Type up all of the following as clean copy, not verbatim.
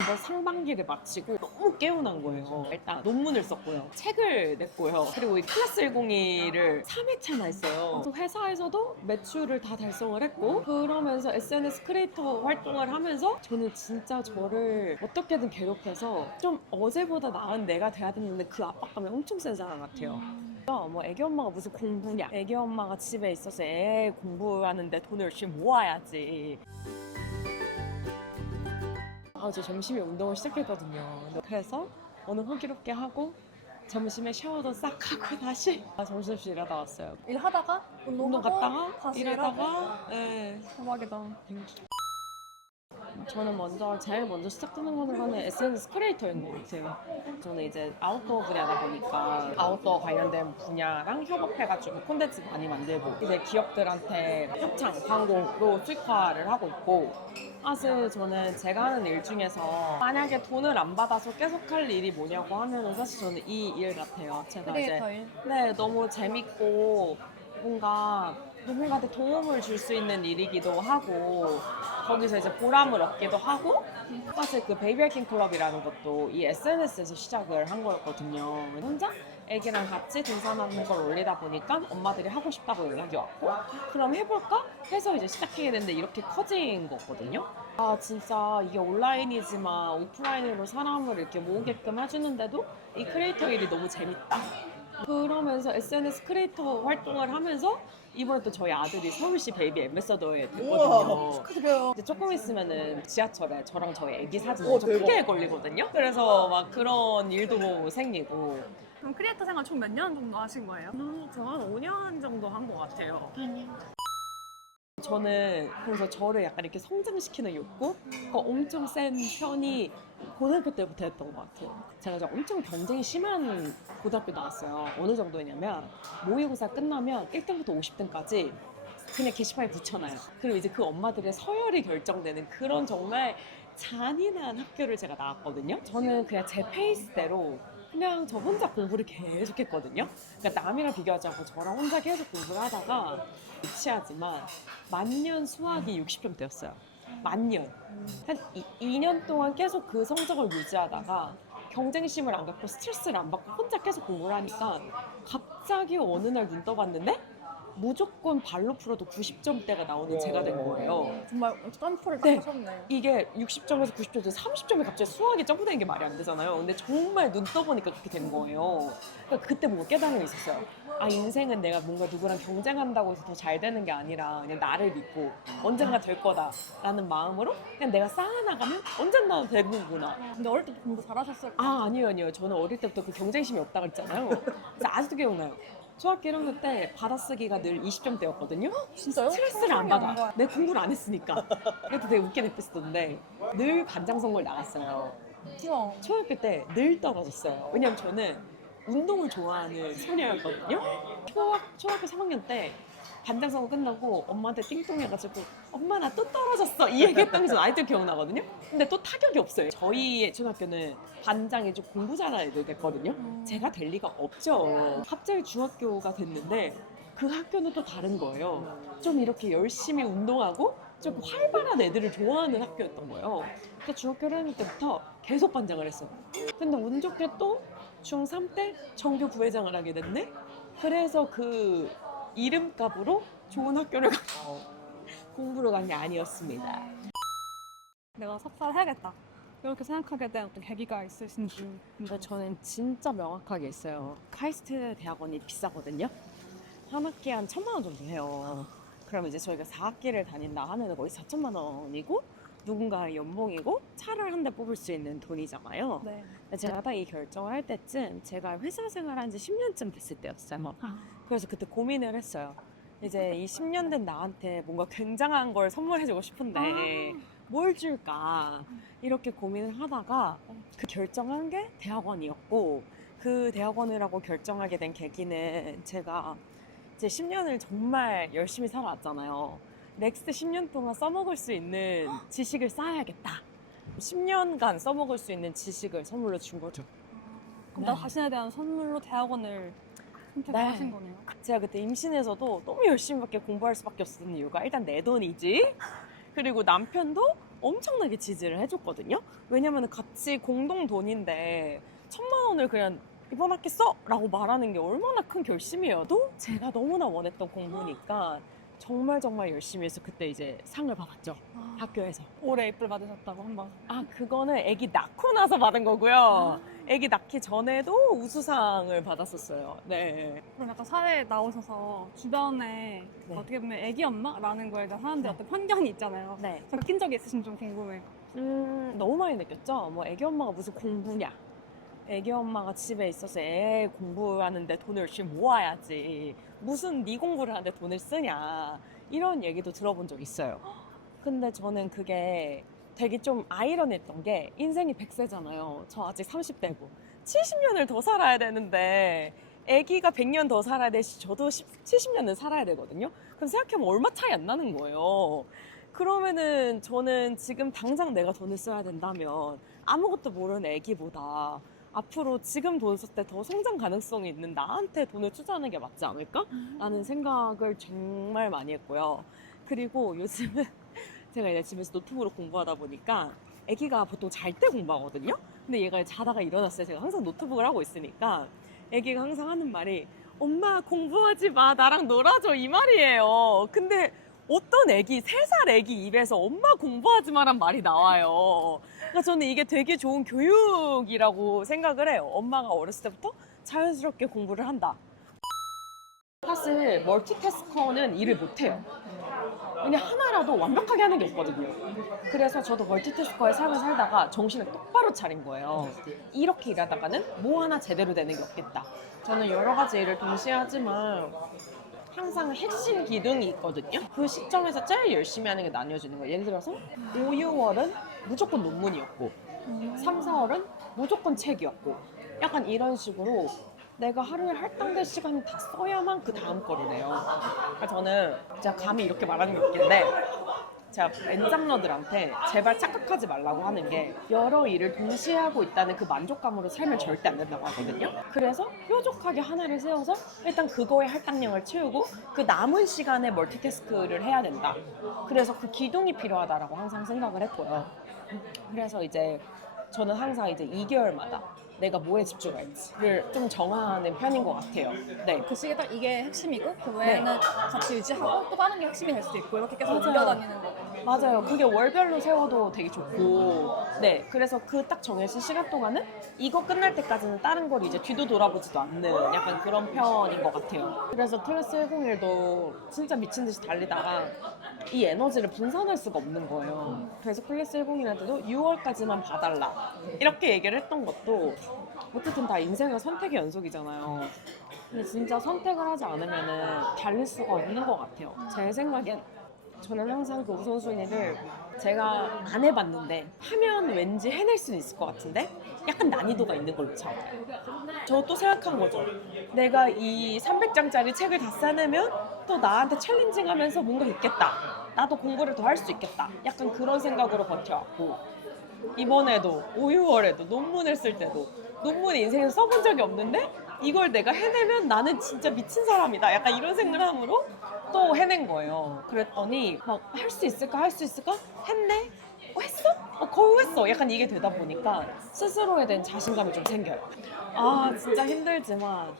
이번 상반기를 마치고 너무 개운한 거예요. 일단 논문을 썼고요. 책을 냈고요. 그리고 이 클래스 102를 3회차나 했어요. 그래서 회사에서도 매출을 다 달성을 했고 그러면서 SNS 크리에이터 활동을 하면서 저는 진짜 저를 어떻게든 괴롭혀서 좀 어제보다 나은 내가 돼야 되는데 그 압박감이 엄청 센 사람 같아요. 뭐 애기 엄마가 무슨 공부냐. 애기 엄마가 집에 있어서 애 공부하는데 돈을 열심히 모아야지. 저 점심에 운동을 시작했거든요. 그래서 오늘 호기롭게 하고 점심에 샤워도 싹 하고 다시 점심시 일하다 왔어요. 일하다가 운동 운동하고 갔다가 다시 일하다가 네. 대박이다. 저는 제일 먼저 시작하는 거는 SNS 크리에이터인 것 같아요. 저는 이제 아웃도어 분야다 보니까 아웃도어 관련된 분야랑 협업해가지고 콘텐츠 많이 만들고 이제 기업들한테 협찬, 광고로 수익화를 하고 있고 사실 저는 제가 하는 일 중에서 만약에 돈을 안 받아서 계속 할 일이 뭐냐고 하면은 사실 저는 이 일 같아요. 제가 크리에이터 일? 네, 너무 재밌고 뭔가 누군가한테 도움을 줄 수 있는 일이기도 하고 거기서 이제 보람을 얻기도 하고 사실 그 베이비해킹 클럽이라는 것도 이 SNS에서 시작을 한 거였거든요. 혼자 애기랑 같이 등산하는 걸 올리다 보니까 엄마들이 하고 싶다고 연락이 왔고 그럼 해볼까? 해서 이제 시작하게 됐는데 이렇게 커진 거거든요. 진짜 이게 온라인이지만 오프라인으로 사람을 이렇게 모으게끔 해주는데도 이 크리에이터 일이 너무 재밌다. 그러면서 SNS 크리에이터 활동을 하면서 이번에 또 저희 아들이 서울시 베이비 앰베서더에 됐거든요. 축하드려요. 이제 조금 있으면은 지하철에 저랑 저희 애기 사진 오, 엄청 대박. 크게 걸리거든요. 그래서 막 그런 일도 생기고. 그럼 크리에이터 생활 총 몇 년 정도 하신 거예요? 저한 5년 정도 한 것 같아요. 저는 그래서 저를 약간 이렇게 성장시키는 욕구가 엄청 센 편이 고등학교 때부터 했던 것 같아요. 제가 이제 엄청 경쟁이 심한 고등학교 나왔어요. 어느 정도냐면 모의고사 끝나면 1등부터 50등까지 그냥 게시판에 붙여놔요. 그리고 이제 그 엄마들의 서열이 결정되는 그런 정말 잔인한 학교를 제가 나왔거든요. 저는 그냥 제 페이스대로 그냥 저 혼자 공부를 계속 했거든요. 그러니까 남이랑 비교하지 않고 저랑 혼자 계속 공부를 하다가 유치하지만 만년 수학이 60점대였어요. 만년. 한 2년 동안 계속 그 성적을 유지하다가 경쟁심을 안 갖고 스트레스를 안 받고 혼자 계속 공부를 하니까 갑자기 어느 날 눈 떠봤는데 무조건 발로 풀어도 90점대가 나오는 제가 된 거예요. 정말 점프를 딱 네. 하셨네요. 이게 60점에서 90점에서 30점이 갑자기 수학이 점프되는 게 말이 안 되잖아요. 근데 정말 눈 떠보니까 그렇게 된 거예요. 그러니까 그때 뭔가 깨달음이 있었어요. 인생은 내가 뭔가 누구랑 경쟁한다고 해서 더 잘 되는 게 아니라 그냥 나를 믿고 언젠가 될 거다라는 마음으로 그냥 내가 쌓아나가면 언젠가 되는구나. 근데 어릴 때부터 공부 잘하셨을 거 아니요. 저는 어릴 때부터 그 경쟁심이 없다고 했잖아요. 그래서 아직도 기억나요. 중학교 1학년 때 받아쓰기가 늘 20점대였거든요. 진짜요? 스트레스를 안 상상이 안 받아. 가요. 내 공부를 안 했으니까. 그래도 되게 웃긴 에피소드인데 늘 반장 선거를 나갔어요. 우와. 초등학교 때 늘 떨어졌어요. 왜냐면 저는 운동을 좋아하는 소녀였거든요. 초등학교 3학년 때 반장 선거 끝나고 엄마한테 띵동해가지고 엄마 나 또 떨어졌어 이 얘기했던 게 아직도 기억나거든요. 근데 또 타격이 없어요. 저희 초등학교는 반장이 좀 공부 잘하는 애들 됐거든요. 제가 될 리가 없죠. 갑자기 중학교가 됐는데 그 학교는 또 다른 거예요. 좀 이렇게 열심히 운동하고 좀 활발한 애들을 좋아하는 학교였던 거예요. 그러니까 중학교 1학년 때부터 계속 반장을 했어요. 근데 운 좋게 또 중3 때 정규 부회장을 하게 됐네? 그래서 그 이름값으로 좋은 학교를 공부를 간 게 아니었습니다. 내가 석사를 해야겠다. 이렇게 생각하게 된 어떤 계기가 있으신지. 근데 저는 진짜 명확하게 있어요. 카이스트 대학원이 비싸거든요. 한 학기에 한 1,000만 원 정도 해요. 그럼 이제 저희가 4학기를 다닌다 하면 거의 4천만 원이고 누군가의 연봉이고 차를 한 대 뽑을 수 있는 돈이잖아요. 네. 근데 제가 딱 이 결정을 할 때쯤 제가 회사 생활한 지 10년쯤 됐을 때였어요. 그래서 그때 고민을 했어요. 이제 이 10년 된 나한테 뭔가 굉장한 걸 선물해주고 싶은데 뭘 줄까 이렇게 고민을 하다가 그 결정한 게 대학원이었고 그 대학원이라고 결정하게 된 계기는 제가 이제 10년을 정말 열심히 살아왔잖아요. 넥스트 10년 동안 써먹을 수 있는 지식을 쌓아야겠다. 10년간 써먹을 수 있는 지식을 선물로 준 거죠. 그럼 나 자신에 대한 선물로 대학원을 선택하신 거네요. 제가 그때 임신해서도 너무 열심히밖에 공부할 수밖에 없었던 이유가 일단 내 돈이지. 그리고 남편도 엄청나게 지지를 해줬거든요. 왜냐면 같이 공동 돈인데 1,000만 원을 그냥 이번 학기 써! 라고 말하는 게 얼마나 큰 결심이어도 제가 너무나 원했던 공부니까 정말 열심히 해서 그때 이제 상을 받았죠. 학교에서. 올해 에이플 받으셨다고 한번. 아, 그거는 아기 낳고 나서 받은 거고요. 아기 낳기 전에도 우수상을 받았었어요. 네. 그럼 약간 사회에 나오셔서 주변에 네. 어떻게 보면 애기 엄마라는 거에 대한 사람들의 어떤 편견이 있잖아요. 네. 바뀐 적이 있으시면 좀 궁금해요. 너무 많이 느꼈죠. 뭐 애기 엄마가 무슨 공부냐. 애기 엄마가 집에 있어서 애 공부하는데 돈을 열심히 모아야지. 무슨 네 공부를 하는데 돈을 쓰냐. 이런 얘기도 들어본 적 있어요. 근데 저는 그게 되게 좀 아이러니했던 게 인생이 100세잖아요. 저 아직 30대고. 70년을 더 살아야 되는데 아기가 100년 더 살아야 되시 저도 70년은 살아야 되거든요. 그럼 생각해보면 얼마 차이 안 나는 거예요. 그러면은 저는 지금 당장 내가 돈을 써야 된다면 아무것도 모르는 아기보다 앞으로 지금 돈 쓸 때 더 성장 가능성이 있는 나한테 돈을 투자하는 게 맞지 않을까? 라는 생각을 정말 많이 했고요. 그리고 요즘은 제가 이제 집에서 노트북으로 공부하다 보니까 아기가 보통 잘 때 공부하거든요. 근데 얘가 자다가 일어났어요. 제가 항상 노트북을 하고 있으니까 아기가 항상 하는 말이 엄마 공부하지 마 나랑 놀아줘 이 말이에요. 근데 어떤 아기 3살 아기 입에서 엄마 공부하지 마란 말이 나와요. 그러니까 저는 이게 되게 좋은 교육이라고 생각을 해요. 엄마가 어렸을 때부터 자연스럽게 공부를 한다. 사실 멀티태스커는 일을 못해요. 그냥 하나라도 완벽하게 하는 게 없거든요. 그래서 저도 멀티태스커의 삶을 살다가 정신을 똑바로 차린 거예요. 이렇게 일하다가는 뭐 하나 제대로 되는 게 없겠다. 저는 여러 가지 일을 동시에 하지만 항상 핵심 기둥이 있거든요. 그 시점에서 제일 열심히 하는 게 나뉘어지는 거예요. 예를 들어서 5, 6월은 무조건 논문이었고 3, 4월은 무조건 책이었고 약간 이런 식으로 내가 하루에 할당될 시간을 다 써야만 그 다음 거를 해요. 그러니까 저는 제가 감히 이렇게 말하는 게 웃긴데 제가 엔잡러들한테 제발 착각하지 말라고 하는 게 여러 일을 동시에 하고 있다는 그 만족감으로 살면 절대 안 된다고 하거든요. 그래서 뾰족하게 하나를 세워서 일단 그거에 할당량을 채우고 그 남은 시간에 멀티태스크를 해야 된다. 그래서 그 기둥이 필요하다라고 항상 생각을 했고요. 그래서 이제 저는 항상 이제 2개월마다 내가 뭐에 집중할지를 좀 정하는 편인 것 같아요. 네. 그 시기에 딱 이게 핵심이고 그 외에는 같이 유지하고 또 다른 게 핵심이 될 수도 있고 이렇게 계속 옮겨다니는 거고. 맞아요. 그게 월별로 세워도 되게 좋고. 네. 그래서 그 딱 정해진 시간 동안은 이거 끝날 때까지는 다른 걸 이제 뒤도 돌아보지도 않는 약간 그런 편인 것 같아요. 그래서 클래스 101도 진짜 미친 듯이 달리다가 이 에너지를 분산할 수가 없는 거예요. 그래서 클래스 101한테도 6월까지만 봐달라. 이렇게 얘기를 했던 것도 어쨌든 다 인생은 선택의 연속이잖아요. 근데 진짜 선택을 하지 않으면은 달릴 수가 없는 것 같아요. 제 생각엔 저는 항상 그 우선순위를 제가 안 해봤는데 하면 왠지 해낼 수는 있을 것 같은데 약간 난이도가 있는 걸로 잡아요. 저 또 생각한 거죠. 내가 이 300장짜리 책을 다 써내면 또 나한테 챌린징하면서 뭔가 있겠다. 나도 공부를 더 할 수 있겠다. 약간 그런 생각으로 버텨왔고 이번에도 5, 6월에도 논문을 쓸 때도 논문 인생에서 써본 적이 없는데 이걸 내가 해내면 나는 진짜 미친 사람이다. 약간 이런 생각으로 또 해낸 거예요. 그랬더니 막 할 수 있을까? 할 수 있을까? 했네? 했어? 거의 했어. 약간 이게 되다 보니까 스스로에 대한 자신감이 좀 생겨요. 아 진짜 힘들지만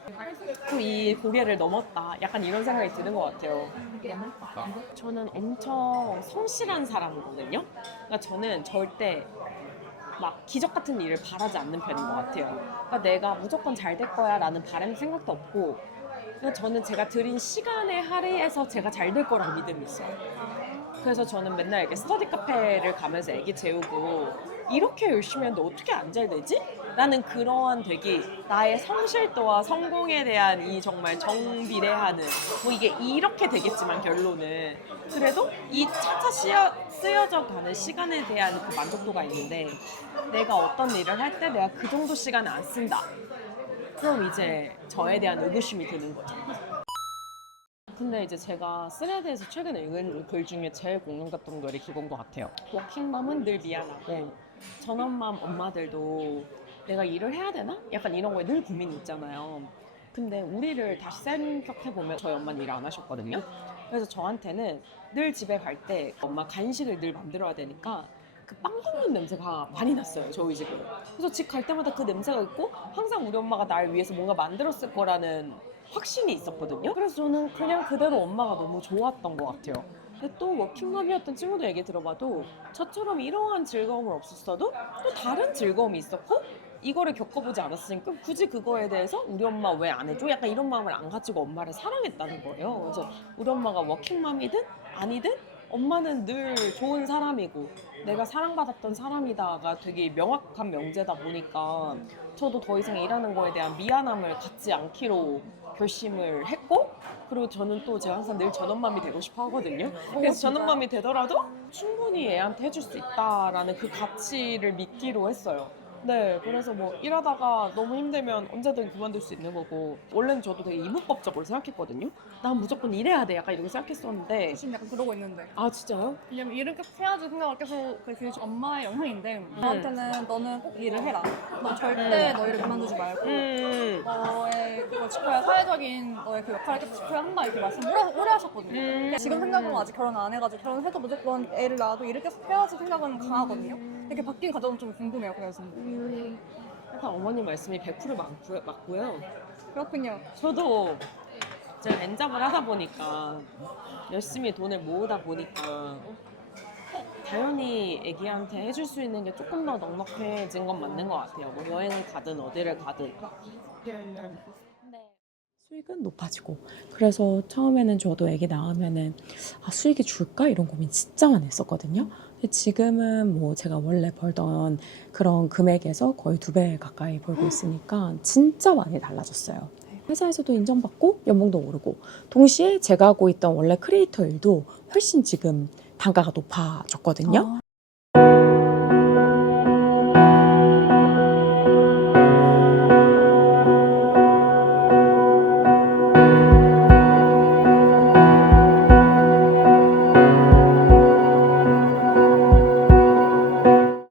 또 이 고개를 넘었다. 약간 이런 생각이 드는 것 같아요. 저는 엄청 성실한 사람이거든요. 그러니까 저는 절대 막 기적 같은 일을 바라지 않는 편인 것 같아요. 그러니까 내가 무조건 잘 될 거야 라는 바람 생각도 없고 그냥 저는 제가 들인 시간에 할애해서 제가 잘 될 거라고 믿음이 있어요. 그래서 저는 맨날 이렇게 스터디 카페를 가면서 애기 재우고 이렇게 열심히 하는데 어떻게 안 잘 되지? 라는 그러한 되게 나의 성실도와 성공에 대한 이 정말 정비례하는 뭐 이게 이렇게 되겠지만 결론은 그래도 이 차차 쓰여져 가는 시간에 대한 그 만족도가 있는데 내가 어떤 일을 할 때 내가 그 정도 시간을 안 쓴다. 그럼 이제 저에 대한 의구심이 드는 거죠. 근데 이제 제가 스레드에서 최근에 읽은 글 중에 제일 공감 갔던 글이 그건 것 같아요. 워킹맘은 늘 미안하고 전업맘 엄마들도 내가 일을 해야 되나? 약간 이런 거에 늘 고민이 있잖아요. 근데 우리를 다시 생각해보면 저희 엄마는 일 안 하셨거든요. 그래서 저한테는 늘 집에 갈 때 엄마 간식을 늘 만들어야 되니까 그 빵 굽는 냄새가 많이 났어요, 저희 집은. 그래서 집 갈 때마다 그 냄새가 있고 항상 우리 엄마가 날 위해서 뭔가 만들었을 거라는 확신이 있었거든요. 그래서 저는 그냥 그대로 엄마가 너무 좋았던 것 같아요. 근데 또 워킹맘이었던 친구들 얘기 들어봐도 저처럼 이러한 즐거움은 없었어도 또 다른 즐거움이 있었고 이거를 겪어보지 않았으니까 굳이 그거에 대해서 우리 엄마 왜 안 해줘? 약간 이런 마음을 안 가지고 엄마를 사랑했다는 거예요. 그래서 우리 엄마가 워킹맘이든 아니든 엄마는 늘 좋은 사람이고 내가 사랑받았던 사람이다가 되게 명확한 명제다 보니까 저도 더 이상 일하는 거에 대한 미안함을 갖지 않기로 결심을 했고 그리고 저는 또 제가 항상 늘 전업맘이 되고 싶어 하거든요. 그래서 진짜요? 전업맘이 되더라도 충분히 애한테 해줄 수 있다라는 그 가치를 믿기로 했어요. 네, 그래서 뭐 일하다가 너무 힘들면 언제든 그만둘 수 있는 거고 원래는 저도 되게 이분법적으로 생각했거든요. 난 무조건 일해야 돼 약간 이렇게 생각했었는데 지금 약간 그러고 있는데. 아 진짜요? 왜냐면 일을 계속 해야지 생각을 계속 그게 엄마의 영향인데 저한테는 너는 꼭 일을 해라. 너 절대 너 일을 그만두지 말고 너의 그걸 지켜야 사회적인 너의 그 역할을 계속 지켜야 한다 이렇게 말씀을 오래 하셨거든요. 근데 지금 생각은 아직 결혼 안 해가지고 결혼해도 무조건 애를 낳아도 일을 계속 해야지 생각은 강하거든요. 이렇게 바뀐 과정은 좀 궁금해요. 그래서 약간 어머님 말씀이 100% 맞고요. 그렇군요. 저도 제가 렌잡을 하다 보니까 열심히 돈을 모으다 보니까 당연히 애기한테 해줄 수 있는 게 조금 더 넉넉해진 건 맞는 것 같아요. 뭐 여행을 가든 어디를 가든. 수익은 높아지고 그래서 처음에는 저도 애기 낳으면은 수익이 줄까 이런 고민 진짜 많이 했었거든요. 근데 지금은 뭐 제가 원래 벌던 그런 금액에서 거의 2배 가까이 벌고 있으니까 진짜 많이 달라졌어요. 회사에서도 인정받고 연봉도 오르고 동시에 제가 하고 있던 원래 크리에이터 일도 훨씬 지금 단가가 높아졌거든요.